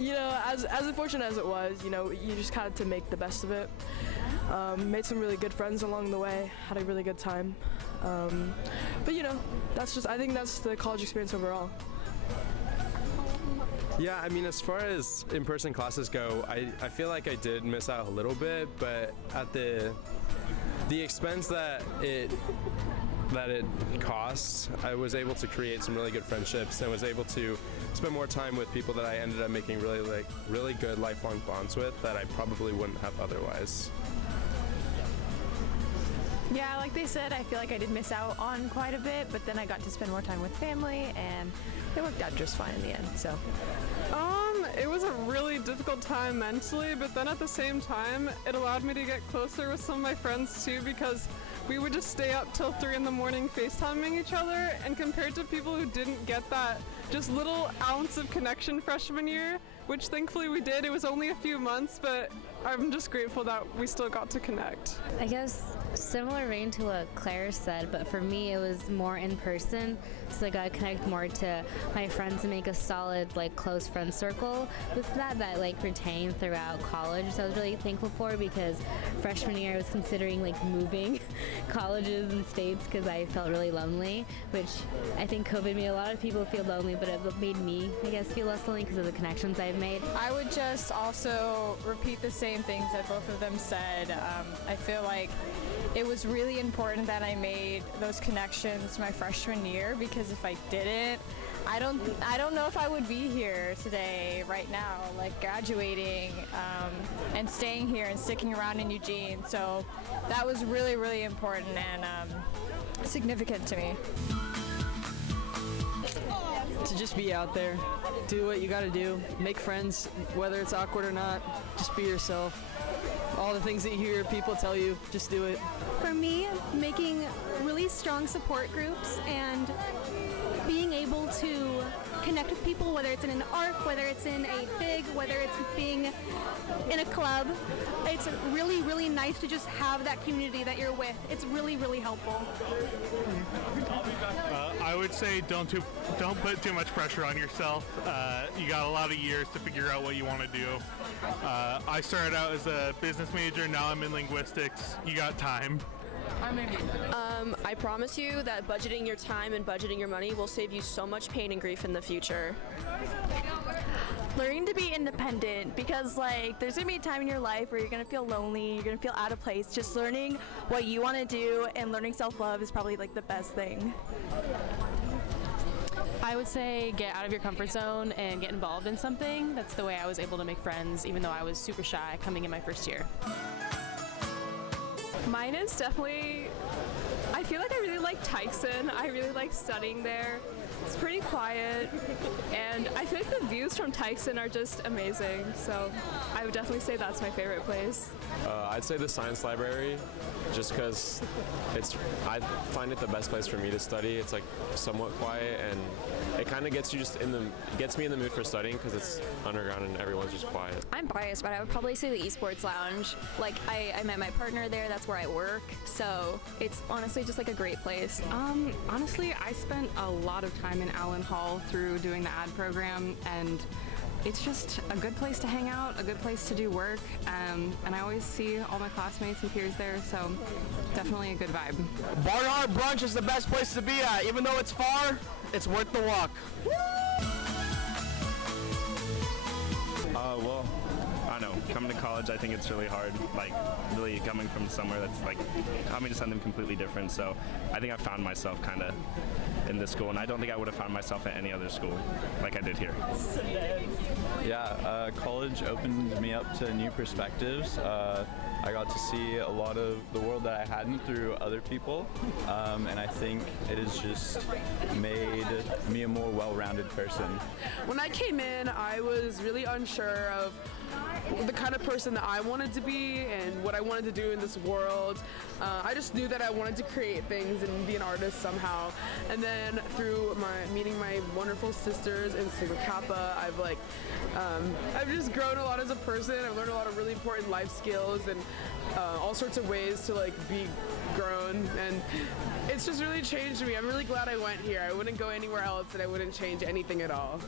as unfortunate as it was, you just had to make the best of it. Made some really good friends along the way, had a really good time. But I think that's the college experience overall. Yeah, I mean, as far as in-person classes go, I feel like I did miss out a little bit, but at the expense that it costs, I was able to create some really good friendships and was able to spend more time with people that I ended up making really good lifelong bonds with that I probably wouldn't have otherwise. Yeah, like they said, I feel like I did miss out on quite a bit, but then I got to spend more time with family, and it worked out just fine in the end, so. It was a really difficult time mentally, but then at the same time, it allowed me to get closer with some of my friends too, because we would just stay up till 3 in the morning FaceTiming each other, and compared to people who didn't get that just little ounce of connection freshman year, which thankfully we did. It was only a few months, but I'm just grateful that we still got to connect. I guess similar vein to what Claire said, but for me it was more in person, so I got to connect more to my friends and make a solid close friend circle with that retained throughout college. So I was really thankful for, because freshman year I was considering moving colleges and states because I felt really lonely, which I think COVID made a lot of people feel lonely, but it made me, I guess, feel less lonely because of the connections I've made. I would just also repeat the same things that both of them said. I feel like it was really important that I made those connections my freshman year, because if I didn't, I don't know if I would be here today right now, graduating and staying here and sticking around in Eugene. So that was really, really important and significant to me. To just be out there, do what you gotta do, make friends, whether it's awkward or not, just be yourself. All the things that you hear people tell you, just do it. For me, making really strong support groups and being able to connect with people, whether it's in an ARC, whether it's in a FIG, whether it's being in a club. It's really, really nice to just have that community that you're with. It's really, really helpful. I would say don't put too much pressure on yourself. You got a lot of years to figure out what you want to do. I started out as a business major, now I'm in linguistics. You got time. I promise you that budgeting your time and budgeting your money will save you so much pain and grief in the future. Learning to be independent, because there's gonna be a time in your life where you're gonna feel lonely, you're gonna feel out of place. Just learning what you want to do and learning self-love is probably the best thing. I would say get out of your comfort zone and get involved in something. That's the way I was able to make friends, even though I was super shy coming in my first year. Mine is definitely, I feel like I really like Tyson. I really like studying there. It's pretty quiet, and I feel like the views from Tyson are just amazing, so I would definitely say that's my favorite place. I'd say the science library, just because I find it the best place for me to study. It's somewhat quiet, and it kind of gets me in the mood for studying because it's underground and everyone's just quiet. I'm biased, but I would probably say the esports lounge. I met my partner there. That's where I work, so it's honestly just a great place. Honestly, I spent a lot of time in Allen Hall through doing the ad program, and it's just a good place to hang out, a good place to do work, and I always see all my classmates and peers there, so definitely a good vibe. Barnard Brunch is the best place to be at. Even though it's far, it's worth the walk. Well, I don't know, coming to college, I think it's really hard, really coming from somewhere that's coming to something completely different, so I think I found myself kind of in this school, and I don't think I would have found myself at any other school like I did here. Yeah, college opened me up to new perspectives. I got to see a lot of the world that I hadn't through other people, and I think it has just made me a more well-rounded person. When I came in, I was really unsure of the kind of person that I wanted to be and what I wanted to do in this world. I just knew that I wanted to create things and be an artist somehow. And then through meeting my wonderful sisters in Sigma Kappa, I've just grown a lot as a person. I've learned a lot of really important life skills and all sorts of ways to be grown, and it's just really changed me. I'm really glad I went here. I wouldn't go anywhere else, and I wouldn't change anything at all.